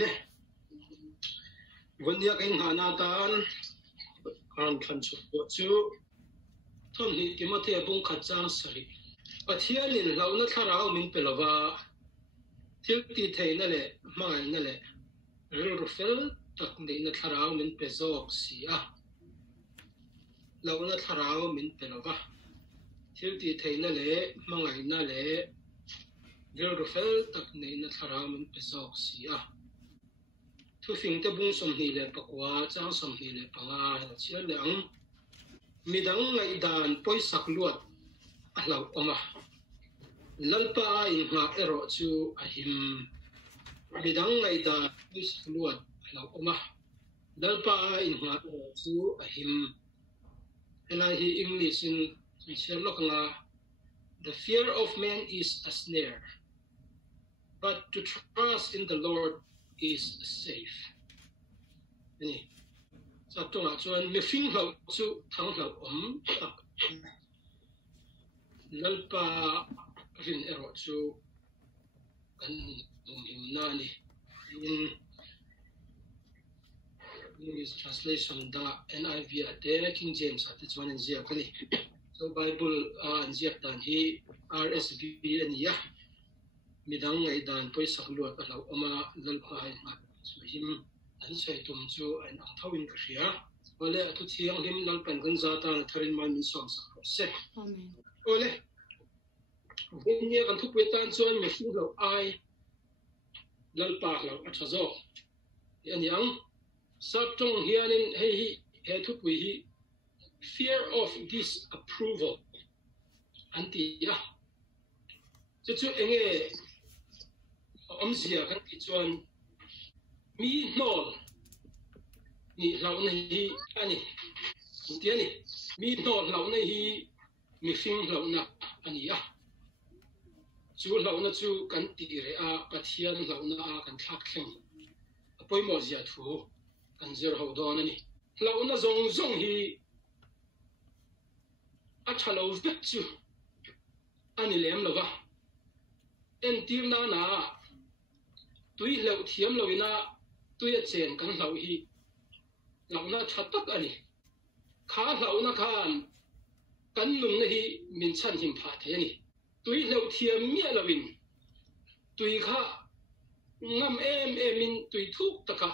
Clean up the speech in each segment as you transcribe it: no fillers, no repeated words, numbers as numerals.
leวันนี้กันหานาตานการขันชุดจูท่านนี้ที่มาเทียบบุ้งขัดจางสริปัทยานินเรานัทราวมินเปลวาที่ที่ไทยนั่นแหละมาไงนั่นแหละรูเฟลตักนี้นัทราวมินเปซอกเสียเรานัทราวมินเปลวาที่ที่ไทยนั่นแหละมาไงนั่นแหละรูเฟลตักนี้นัทราวมินเปซอกเสียทุกสิ่งที่บุ้งสมนิเลปกว่าจ้างสมนิเลปงาเชื่อเรื่องมีดังไงดานปอยสักลวดเราออกมาลัลปาอินหาเอโรจูอหิมมีดังไงดานปอยสักลวดเราออกมาลัลปาอินหาเอโรจูอหิมเฮลาฮีอังกฤษเชื่อลูกงา The fear of man is a snare but to trust in the Lord is safe. Ini satu macam mefing lau tu thang lau tak lalpa fin ero tu kan himna ni in English translation da NIV ada King James ada cuman Injil kali. So Bible Injil dan hi RSV ni ya. Midang ngay dan po'y sakluat alaw ama lalpahay nga him an say tumju an ang thawin ka siya wala atu tiyang him lalpan kan zata na tharin man min som sa krose amen ole niya kan thupwetan chuan me fu lo ai lalpa lo athazo yan yang satong hianin he thupwi hi fear of disapproval anti ya chu enge omsia kan ti chuan mi nol ni lau nei hi ani ti ani mi nol lau nei hi mi fing lau na ani a chu lau na chu kan ti re a pathian lau na a kan thak thleng apoi mo zia thu kan zer ho don ani lau na zong zong hi a thalo vek chu ani lem lova en tir na na tui lau thiam lo ina tui a chen kan lau hi lau na thatak ani kha lau na khan kan num na hi min chan him pha the ani tui lau thiam mi lawin tui kha ngam min tui thuk taka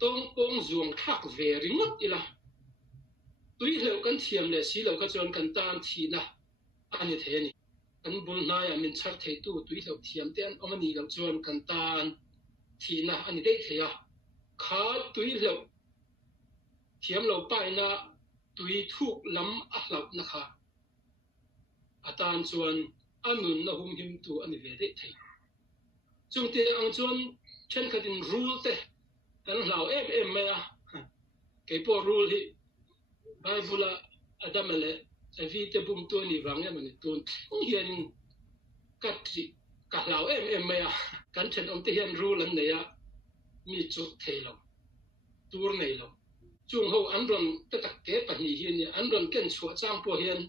tong pong zuang thak ve ringot ila tui lau kan thiam le si lau ka chon kan tan thi na ani the ani kan bul na ya min char thei tu tui lau thiam ten omani lau chon kan tan thi na ani dei theya kha tui lau thiam lau pai na tui thuk lam a lau na kha atan chuan anun na hum him tu ani ve dei thei chung te ang chuan chen khatin rule te kan lau em me a ke po rule hi bible adamale avi te bum tu ni wang ya mani tun hian ka lau em me a kan chen om te hian rule an ne ya mi chu thei lo tur nei lo chung ho an ron ta tak ke pa ni hian ni an ron ken chua chang po hian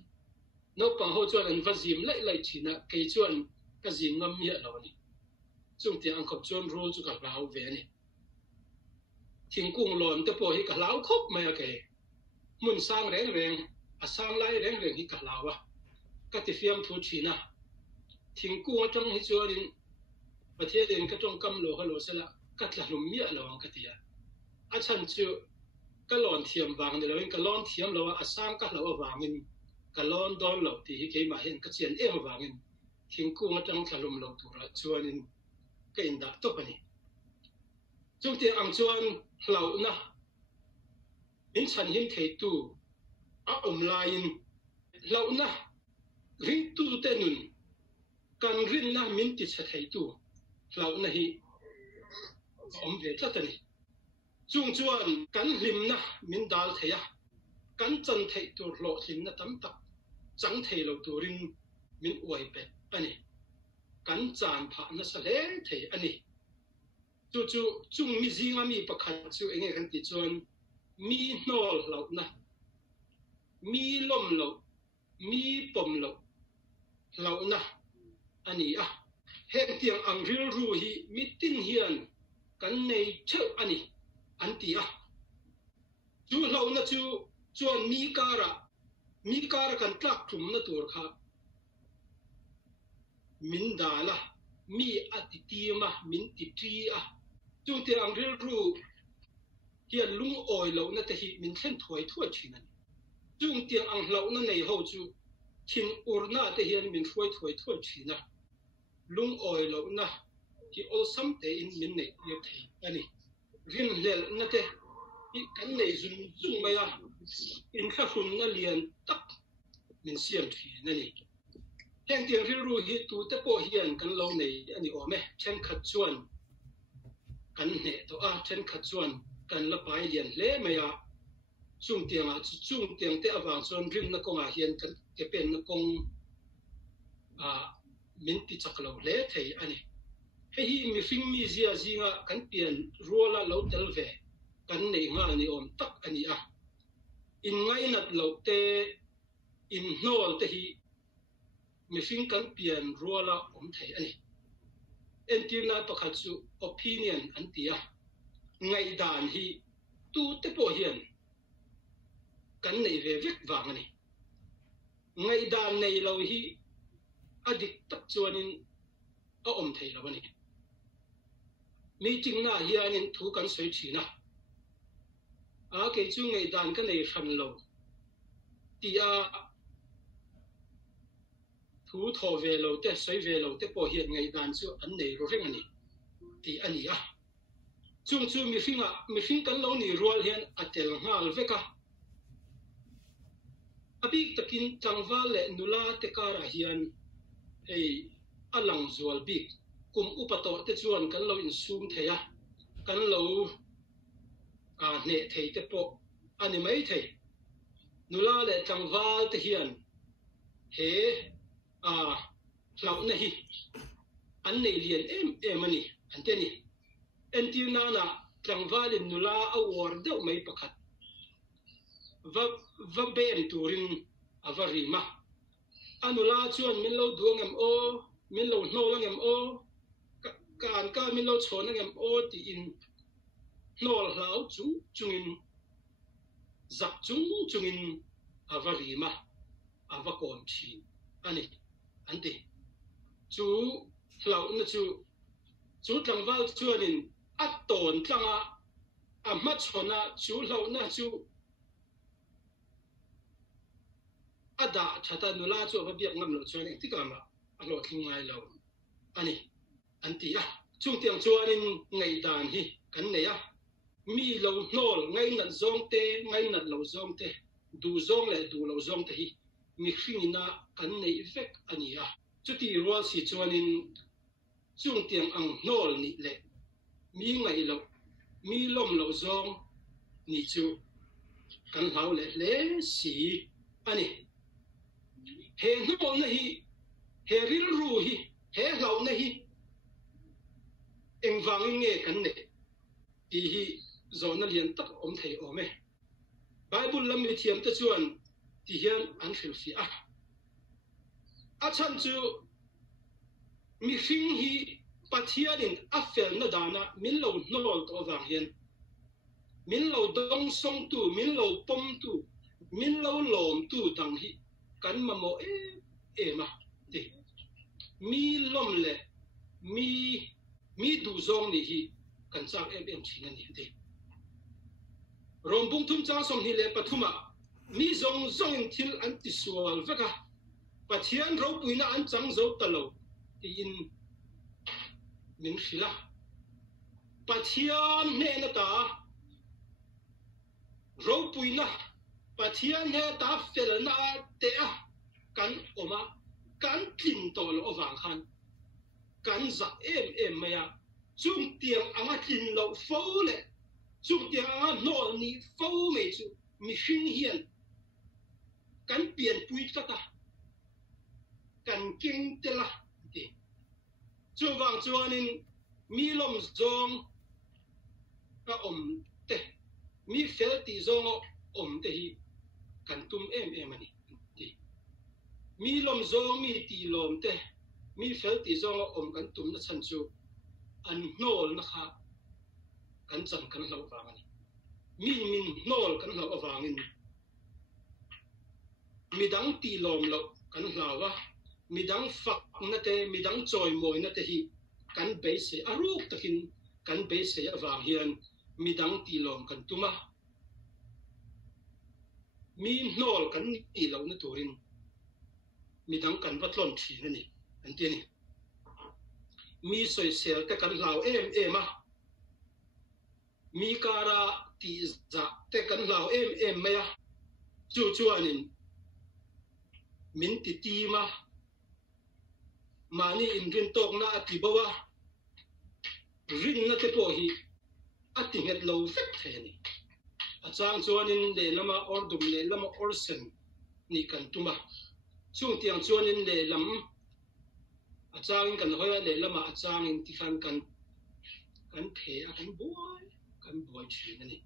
no pang ho chuan an vazim lai thina ke chuan ka zim ngam mi lo ni chung ti ang khop chuan rule chu ka lau ve ni thingkung lom te po hi ka lau khop mai ke mun sang reng a sang lai reng hi ka lawa ka ti fiam thu thina thingkung atang hi chuan in pathian den ka tong kam lo halo sela ka tla lum mi lo ang ka tia a chan chu ka lon thiam wang ni lo in ka lon thiam lo a sang ka lo wangin ka lon don lo ti hi ke ma hen ka chen em wangin thingkung atang thalum lo tu ra chuan in ka in da to pani chung ti ang chuan hlau na in chan him thei tu a lain hlau na ring tu te nun kan rin na min ti cha thei tu hlau na hi ve tlatani chung chuan kan lim na min dal theya kan chan thei tur lo thin na tam tak chang thei lo turin min uai pe ani kan chan pha na sa le thei ani chu chung mi zinga mi pakhat chu enge kan ti chuan mi nol lo na mi lom lo mi pom lo na ani a heng tiang ang ril ru hi mi tin hian kan nei cheu ani antia chu lo na chu chuan mi kara kan tlak thum na tur kha min dala mi atitima min titri a chung te ang ril ru hian lung oi lo na te hi min thlen thoi thin ani chung te ang lo na nei ho chu thin urna te hian min thoi thin a lung oi lo na hi ol sam te in min nei ye thei ani rin hlel na te hi kan nei zum maya in kha hun na lian tak min siam thin ani heng tiang ril ru hi tu te po hian kan lo nei ani ome chen khat chuan kan ne to a chen khat chuan kan la pai lian hle maya chung tiang te awang chuan rim na konga hian kan ke pen na kong min ti chak lo hle thei ani hi mi fing mi zia zinga kan pian rola lo tel ve kan nei nga ni om tak ani a in ngai nat lo te in hnol te hi mi fing kan pian rola om thei ani entirna pakhat chu opinion antia ngai dan hi tu te po hian kan nei ve vek wang ani ngai dan nei lo hi adik tak chuanin a om thei lo ani meeting na hianin thu kan soi thina a ke chu ngai dan kan nei hran lo ti a thu tho ve lo te soi ve lo te po hian ngai dan chu an nei ro reng ani ti ani a chung chu mi fing kan lo ni rual hian atel ngal veka abik takin changwa le nula te kara hian ei alang zual bik kum upato te chuan kan lo in sum theya kan lo ne thei te po ani mai thei nula le changwa te hian he hlau na hi an nei lian em ani anteni entir na changwa le nula awar deuh mai pakhat va bem turin avarima anula chuan min lo duangem o min lo hnolangem o kan ka min lo chhonangem o ti in hnol hlau chungin zak chungin avarima avakon thin ani ante chu hlau na chu tlangwal chuanin aton tlanga amma chhona chu hlau na chu ada chata nula chu ba biak ngam lo chuan ti kama alo thingai lo ani anti a chung tiang chuanin ngai dan hi kan nei a mi lo hnol ngai nat zong te ngai nat lo zong te du zong le du lo zong te hi mi hringina kan nei vek ani a chuti rual si chuanin chung tiang ang hnol ni le mi ngai lo mi lom lo zong ni chu kan hlau le si ani he hnol na hi he ril ru hi he hlau na hi engwang nge kan ne ti hi zona lian tak om thei ome bible lam mi thiam te chuan ti hian an fil fi a chan chu mi hring hi pathianin a fel na dana min lo hnol to wang hian min lo dong song tu min lo pom tu min lo lom tu dang hi kan mamo ma ti mi lom le mi du zong ni hi kan chak em thina ni ti rombung thum cha som hi le pathuma mi zong thil an ti sual veka pathian ro puina an chang zo talo ti in min khila pathian ne na ta ro puina pathian he ta fel na te a kan oma kan tin to lo wang khan kan za em maya chung tiang anga tin lo fo le chung tiang anga no ni fo me chu mi hring hian kan pian pui ta kan king te la ti chu wang chuanin mi lom zong ka om te mi fel ti zong om te hi kan tum em ani ti mi lom zong mi ti lom te mi fel ti zong om kan tum na chan chu an hnol na kha chan kan hlo wangani min nol kan hlo awangin midang ti lom lo kan hlawa midang fak na te midang choi moi na te hi kan be se aruk takin kan be se awang hian midang ti lom kan tuma mi nol kan ti lo na turin midang kan vatlon thi na ni an ti ni mi soi sel te kan hlaw em a mi kara ti za te kan hlaw em maya chu anin min ti ti ma mani in rin tok na ati bawa rin na te po hi ati nget lo vet the ni achang chuanin le lama ordum le lama orsen ni kan tuma chung tiang chuanin le lam achang kan hoya le lama achang in ti kan phe a kan boy thi na ni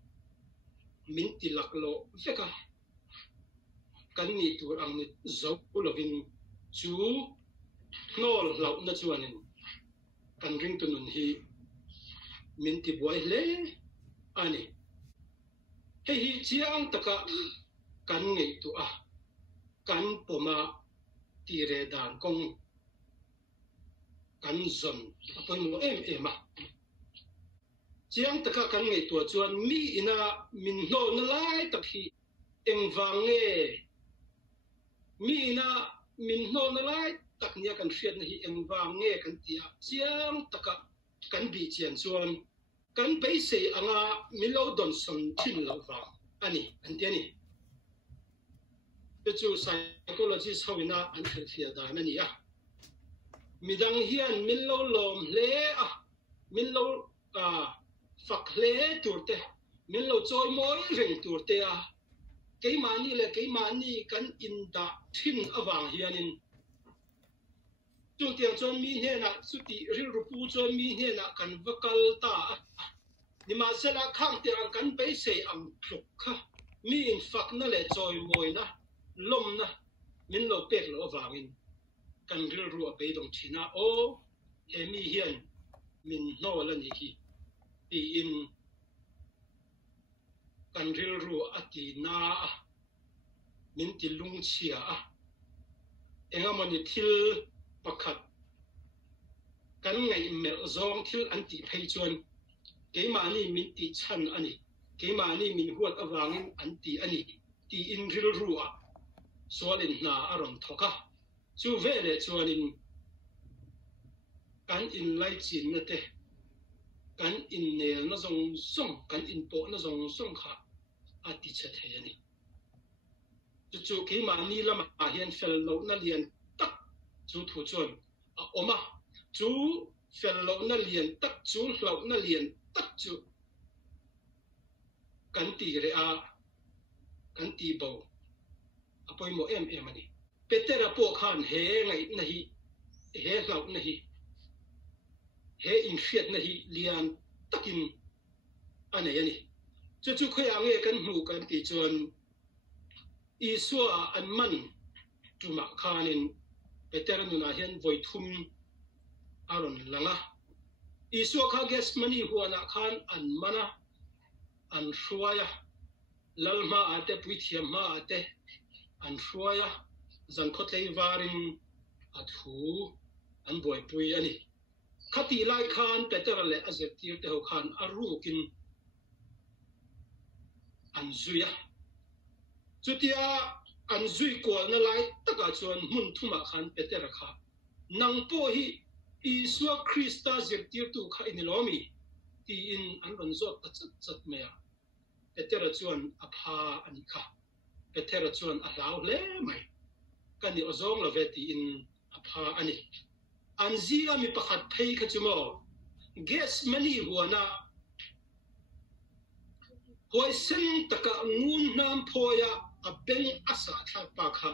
min ti lak lo veka kan ni tur ang ni zo lovin chu nol lau na chuanin kan ring tunun hi min ti boy le ani hi chiang taka kan ngei tu a kan poma ti re dan kong kan zon apon mo em a chiang taka kan ngei tu chuan mi ina min no na lai tak hi eng wang nge mi ina min no na lai tak nia kan hriat na hi eng wang nge kan tia chiang taka kan bi chian chuan kan be se anga milo don som thin lo wa ani an ti ani chu psychology sawina an thia da na ni a midang hian milo lom le a milo fak le turte milo choi moi reng turte a keimani kan inda thin awang hianin chung tiang chon mi he na suti ril rupu chon mi he na kan vakal ta ni ma sela khang tiang kan be se am thluk kha mi in fak na le choi moi na lom na min lo pek lo awangin kan ril ru a be dong thina o he mi hian min no la ni hi ti in kan ril ru ati na min ti lung chia engamani thil pakhat kan ngai mel zong thil an ti phei chuan keimani min ti chan ani keimani min huat awangin an ti ani ti in ril ru a swalin na aron thoka chu vele chuanin kan in lai chin na te kan in nel na zong kan in po na zong kha ati che the ani chu keimani lama a hian fel lo na lian tak chu thu chuan a oma chu fel lo na lian tak chu hlo na lian tak chu kan ti re a kan ti bo apoi mo em ani petera po khan he ngai na hi he hlo na hi he in fiat na hi lian takin ane yani chu khoya nge kan hu kan ti chuan isua an man tuma khanin petera nuna hian voi thum aron langa isua kha ges mani huana khan an mana an hruaya lalma ate puithiam ma ate an hruaya zangkhotlei warin athu an boi pui ani khati lai khan petera le azektir te ho khan arukin an zuya chutia an zui ko na lai taka chuan mun thuma khan petera kha nang po hi isua krista zektir tu kha inilomi ti in an ron zot ta chat mea petera chuan apha ani kha petera chuan a hlau hle mai kani ozong la veti in apha ani an zia mi pakhat phei kha chumo ges mani huana hoi sen taka ngun nam phoya a beng asa tha pa kha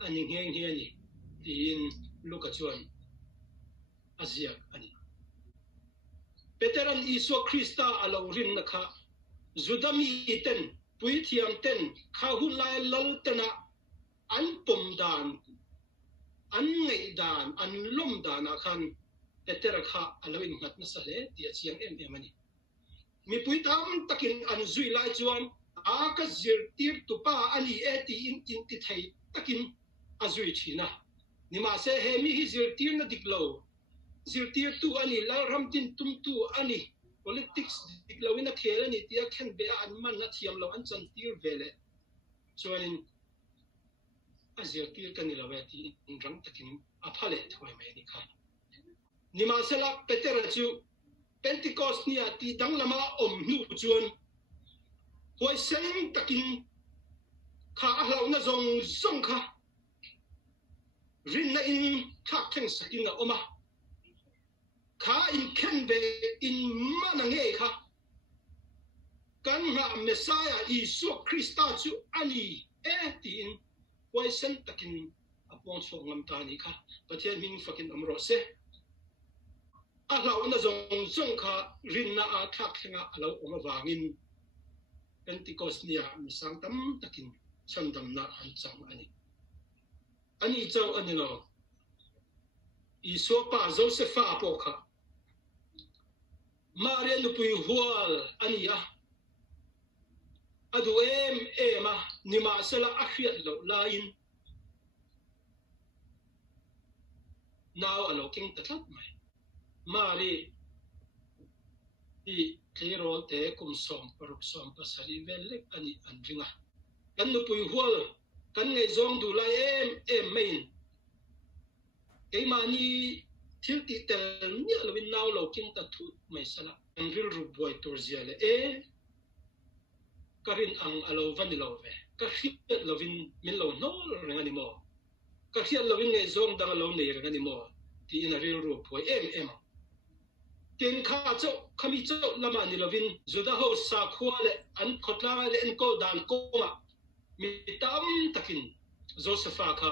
ani ngeng he ani tin luka chuan azia ani peteran iso krista alo rin na kha zudami ten puithiam ten kha hulai lal tena an pom dan an ngei dan an lom dan a khan petera kha alo in ngat na sa le ti chiang em ani mi pui tam takin an zui lai chuan a ka zir tir tu pa ani e ti in ti thei takin a zui thina ni ma se he mi hi zir tir na diklo zir tir tu ani la ram tin tum tu ani politics diklo in a khel ani tia khen be an man na thiam lo an chan tir vele chuanin a zir tir kan ni lo ve ti in rang takin a phale thoi mai ni kha ni ma se la peter chu Pentecost ni ati dang lama nu chuan hoi sen takin kha hlau na zong kha rin na in thak theng sakin na oma kha in khen be in mana nge kha kan ha Messiah Isu Christa chu ani ti in hoi sen takin apong so ngam ta ni kha pathian min fakin amro se a hlau na zong kha rin na a thak thenga alo oma wangin Pentecost ni mi sang tam takin chandam na an chang ani chau ani no Iso pa Josepha po kha Maria nu pui hual ani ya adu ema ni ma sala akhiat lo lain now alo king tatlat mai Mari i clearol te kum som paruk som pasari velek ani andringa kan nu pui hual kan ngai zong du lai em main cái mà ni thiếu ti tel ni lo bin now lo king ta thu mai sala an ril ru boy tor zia le karin ang alo van lo ve ka khiat lo vin min lo no reng ani mo ka khiat lo vin ngai zong dang lo nei reng ani mo ti in a ril ru boy em ten kha cho khami cho lama ni lovin juda ho sa khwa le an khotla le en ko dan ko ma mi tam takin Josepha kha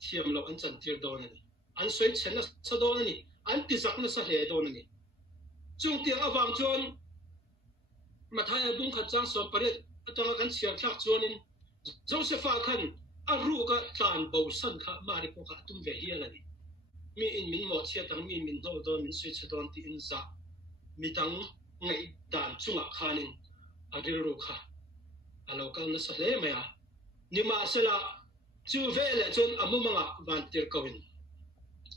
thiam lo an chan tir don ani an soi chen na sa don ani an ti zak na sa he don ani chung ti awang chon mathaya bung kha chang so paret atanga kan siar thak chuanin Josepha khan aru ka tlan bo san kha mari ko kha tum ve hian ani mi in min mo chia tang mi min do don min sui chadon ti in za mi tang ngai dan chunga khanin adil ru kha alo kan na sa le maya ni ma sala chu vele chon amumanga van tir kawin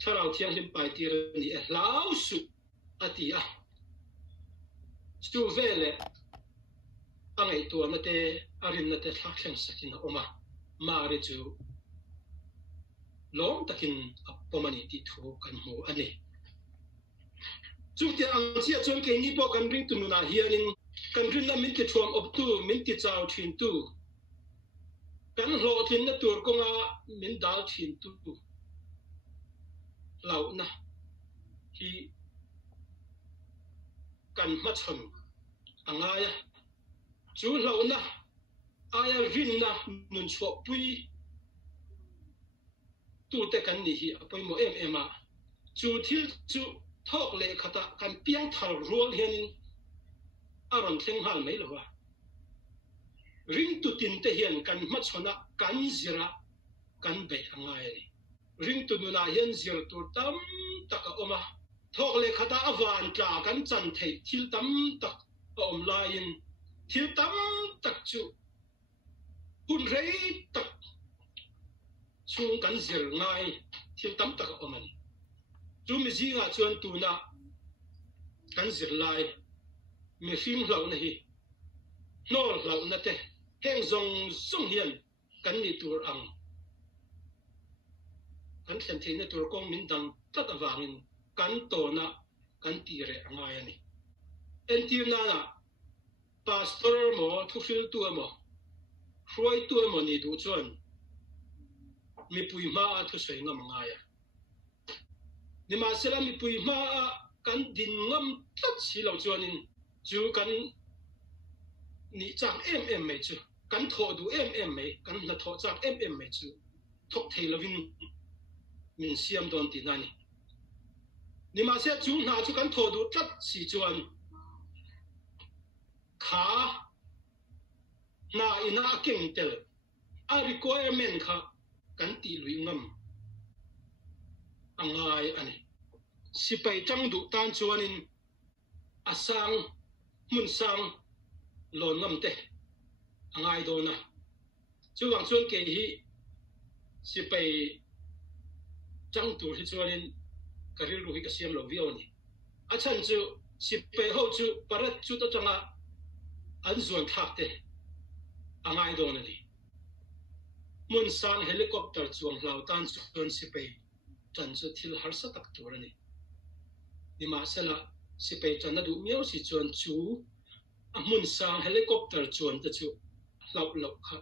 tharau thiang lim pai tir ni e lau su atia chu vele angai tu na te arin na te thakhen sakina oma mari chu long takin apomani ti thu kan mu ani chungti ang chia chon ke ni po kan ring tu na hianin kan rin na min ti thuam op tu min ti chau thin tu kan hlo thin na tur ko nga min dal thin tu lau na hi kan ma chon angaya chu lau na aya rin na nun chho pui tu te kan ni hi apoi mo ema chu thil chu thok le khata kan piang thal rol hianin aron thleng hal mai lowa ring tu tin te hian kan ma chona kan zira kan be angai ring tu na hian zir tur tam taka oma thok le khata awan tla kan chan thei thil tam tak om lain thil tam tak chu hun rei tak chung kan zir ngai thil tam tak omani chu mi zinga chuan tu na kan zir lai mi fim hlau na hi nol hlau na te heng zong hian kan ni tur ang kan thlen theina tur kong min dang tat awangin kan to na kan ti re angai ani en tir na na pastor mo thu fil tu mo hroi tu mo ni du chuan mi pui ma thu sei ngam ngaya ni ma sela mi pui ma kan din ngam tat si lo chuanin chu kan ni chang em mai chu kan tho du em mai kan na tho chang em mai chu thok thei lovin min siam don ti nani ni ma se chu na chu kan tho du tat si chuan kha na ina keng tel a requirement kha kan ti lui ngam angai ani sipai chang du tan chuanin asang mun sang lon ngam te angai do na chu wang chuan ke hi si pai chang tur hi chuanin karil ru hi ka siam lo viau ni a chan chu si pai ho chu parat chu to changa an zuan thak te angai do na ni mun sang helicopter chuang hlau tan chuan si pai chan chu thil har sa tak tur ani ni ma sala si pai chan na du miao si chuan chu a mun sang helicopter chuan ta chu hlau lo kha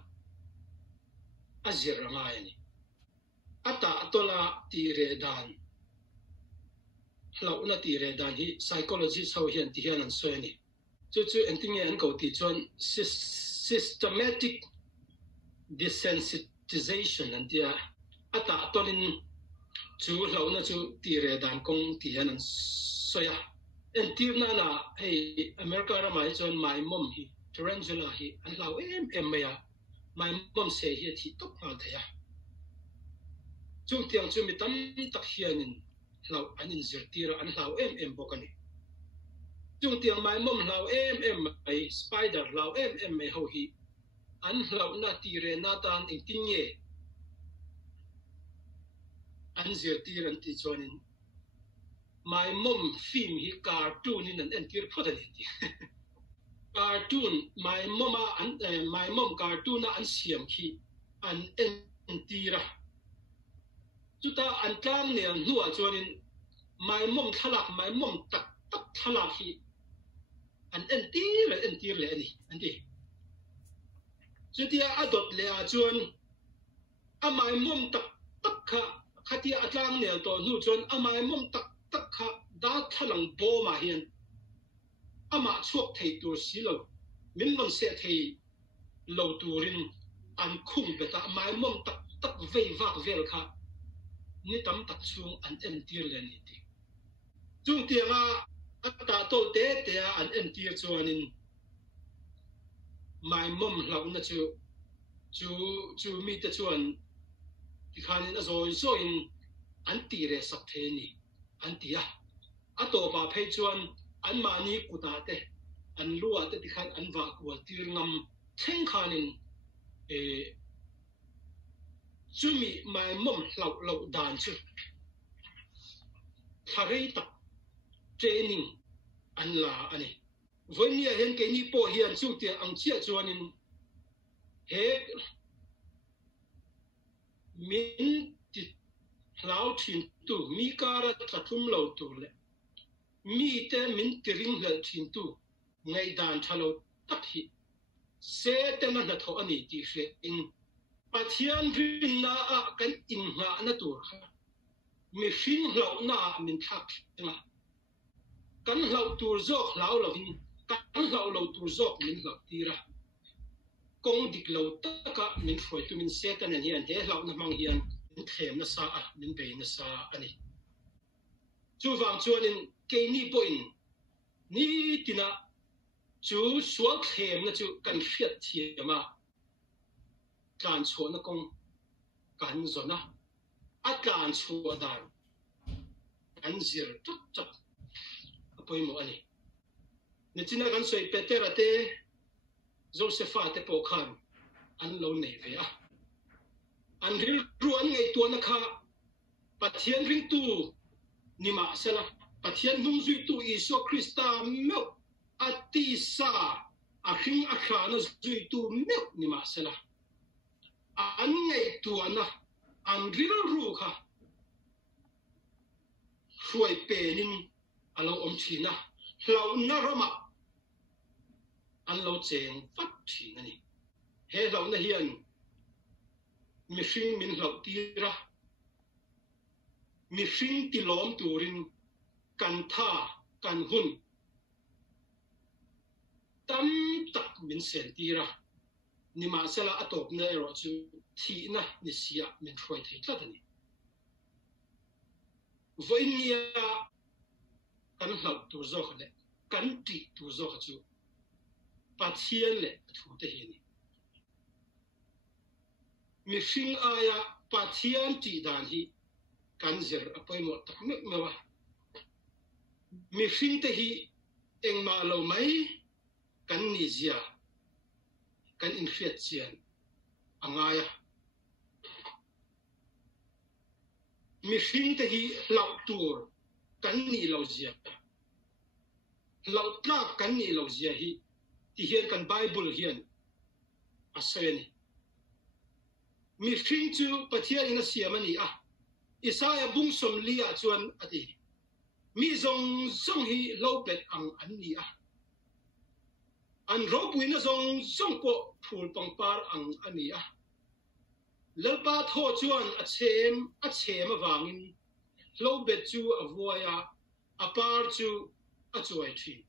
azir rangai ni ata atola ti re dan hlau na ti re dan hi psychology so hian ti hian an soi ni chu enting an ko ti chuan systematic desensitization an tia ata atolin chu hlau na chu ti re dan kong ti hian an soya en tir na na hey America ra mai chuan my mom hi tarantula hi an hlau em ya my mom se hi thi top hal thaya chung tiang chu mi tam tak hianin hlau an in zirtira an hlau em bokani chung tiang my mom hlau em ai spider hlau em mai ho hi an hlau na ti re na tan in tinge an zirtira an ti chuanin my mom film hi cartoon in an entir photani ti cartoon my mom cartoon na an siam khi an entira chuta an tlang ne an hua chuanin my mom thalak my mom tak thalak hi an entir le ani anti chutia adot le a chuan a my mom tak kha khatia atlang ne to nu chuan a my mom tak kha da thalang bo ma hian ama chuak thei tur si lo min lon se thei lo turin an khum beta my mom tak vei vak vel kha ni tam tak chung an entir le ni ti chung tianga ata tol te an entir chuanin my mom hlau na chu mi te chuan ti khanin a zoi in an ti re sak the ni an tia ato pa phei chuan an mani kuta te an lua te ti khan an wa ku tir ngam theng khanin chumi my mom hlau dan chu tharei tak training an la ani vonia hen ke ni po hian chu ti ang chia chuanin he min ti hlau thin tu mi kara thathum lo tu le mi te min tiring hal thin tu ngai dan thalo tak hi se te na tho ani ti hre in pathian rin na a kan in nga na tur kha mi fin hlau na min thak nga kan hlau tur zok hlau lovin kan hlau lo tur zok min hlau tira kong dik lo taka min foi tu min se kan hian he hlau na mang hian min them na sa a min be na sa ani chu wang chuanin ke ni point ni tina chu sual them na chu kan fiat thiama kan chu na kong kan zona a kan chu dan kan zir tak apoi mo ani ni tina kan soi petera te Josepha te po khan an lo nei ve a an ril ruan ngai tu na kha pathian ring tu ni ma sala pathian nung zui tu iso krista me ati sa a hring a kha na zui tu me ni ma sala an ngai tu na an ril ru kha huai penin alo om thina hlau na rama an lo cheng fat thina ni he hlau na hian mi hring min hlau tira mi hring ti lom turin kan tha kan hun tam tak min sen tira ni ma sala atop na ero chu thi na ni sia min thoi thei tlat ani voinia kan hlau tu zo khale kan ti tu zo chu pathian le thu te hi ni mi hring aya pathian ti dan hi kan zir apoi mo tak me wa mi hring te hi engma lo mai kan ni zia kan in fiat chian angaya mi hring te hi lau tur kan ni lo zia lau tlak kan ni lo zia hi ti hian kan Bible hian aseni mi hring chu pathian in a siam ani a Isaiah bung som lia chuan ati mi zong zong hi lo bet ang an ni a an ro puina zong zong ko phul pangpar ang ani a lalpa tho chuan a chem awangin lo bet chu a voya a par chu a chuai thi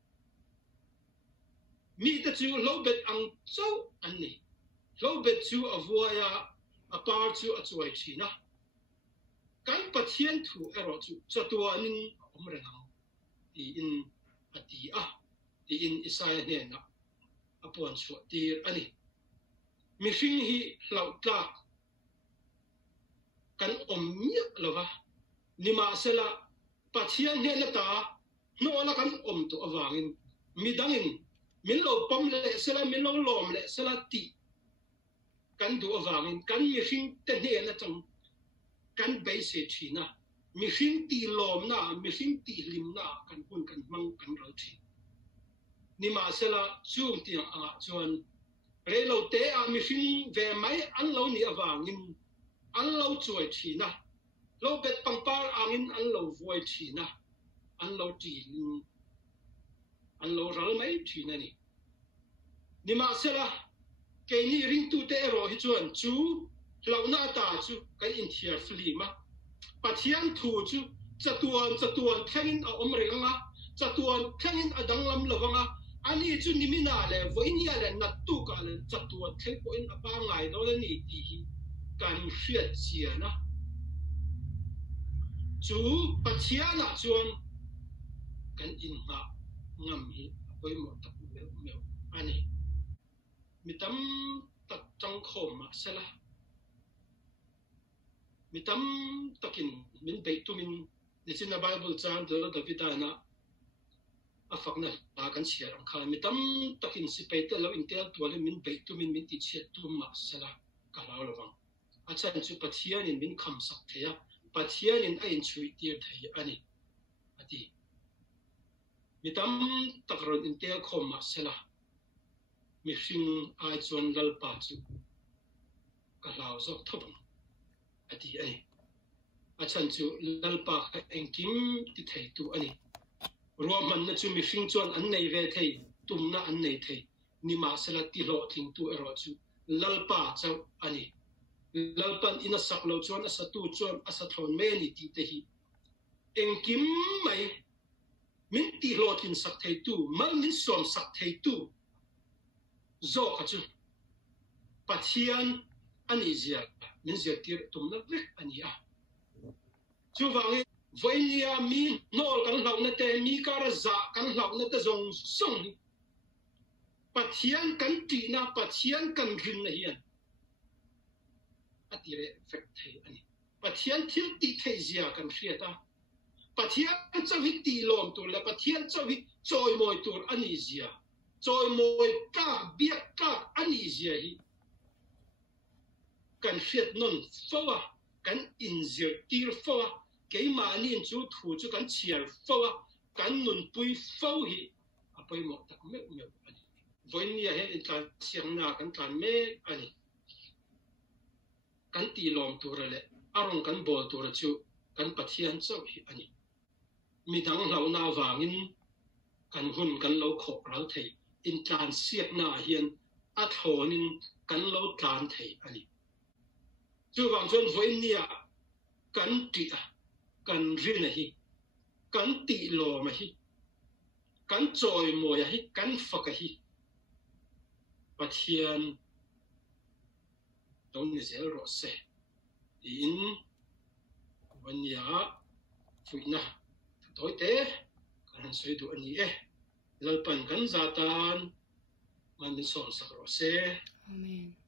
mi ta chu lo bet ang chau an ni lo bet chu a voya a par chu a chuai thi na kan pathian thu ero chu chatua nin omrenang ti in ati a ti in Isaiah ne na apon chu ti ani mi hring hi lau tlak kan omnya lova nima sela pathian ne na ta no la kan om to awangin midangin min lo pom le sela min lo lom le sela ti kan du awangin kan mi hring te ne na chang kan bai se thina mi hring ti lom na mi hring ti lim na kan hun kan mang kan ro thi ni ma sela chung ti a chuan re lo te a mi hring ve mai an lo ni awangin an lo chuai thina lo bet pangpar angin an lo voi thina an lo ti an lo ral mai thina ni ma sela ke ni ring tu te ro hi chuan chu lau na ta chu kan in thiar fli ma pathian thu chu chatuan thengin a omrenga chatuan thengin adang lam lawanga ani chu nimina le voinia le natu ka le chatuan theng po in apa ngai do le ni ti hi kan fiat chiana chu pathiana chuan kan in ma ngam hi poi mo tak me ani mitam tak chang khom ma sela mitam takin min beitu min nichin Bible chan do Davida na afakna ta kan chiar ang kha mitam takin si peite lo intel tuale min beitu min ti chet tu ma sela kalaw lawang achan chu pathian in min kham sak theya pathian in ain chui tir thei ani ati mitam takron intel khom ma sela mi hring ai chon lal pa chu kalaw zo thobang ati ani achan chu lalpa engkim ti thei tu ani roman na chu mi hring chuan an nei ve thei tumna an nei thei ni ma sela ti lo thing tu ero chu lalpa chau ani lalpan ina saklo chuan asatu chuan asathon me ni ti te hi engkim mai min ti lo thin sak thei tu mal min som sak thei tu zo ka chu pathian ani zia min zia tir tumna vek ani a chu wangi voinia mi nol kan lau na te mi kara za kan lau na te zong song pathian kan ti na pathian kan rin na hian atire vek thei ani pathian thil ti thei zia kan hriata pathian chawi ti lom tur la pathian chawi choi moi tur ani zia choi moi ka biak ka ani zia hi kan fiat non fowa kan inzir tir fowa ke manin chu thu chu kan chiar fowa kan nun pui fo hi apoi mo tak me ani voinia he in tlan siang na kan tlan me ani kan ti lom tur le arong kan bol tur chu kan pathian chau hi ani midang lau na wangin kan hun kan lo khok ral thei in tlan siak na hian a thonin kan lo tlan thei ani chu wang chuan voinia kan ti a kan rin a hi kan ti lo ma hi kan choi mo ya hi kan fak a hi pathian dong ni zel ro se in voinia fuina toi te kan soi du ani e lalpan kan zatan man min som sak ro se amen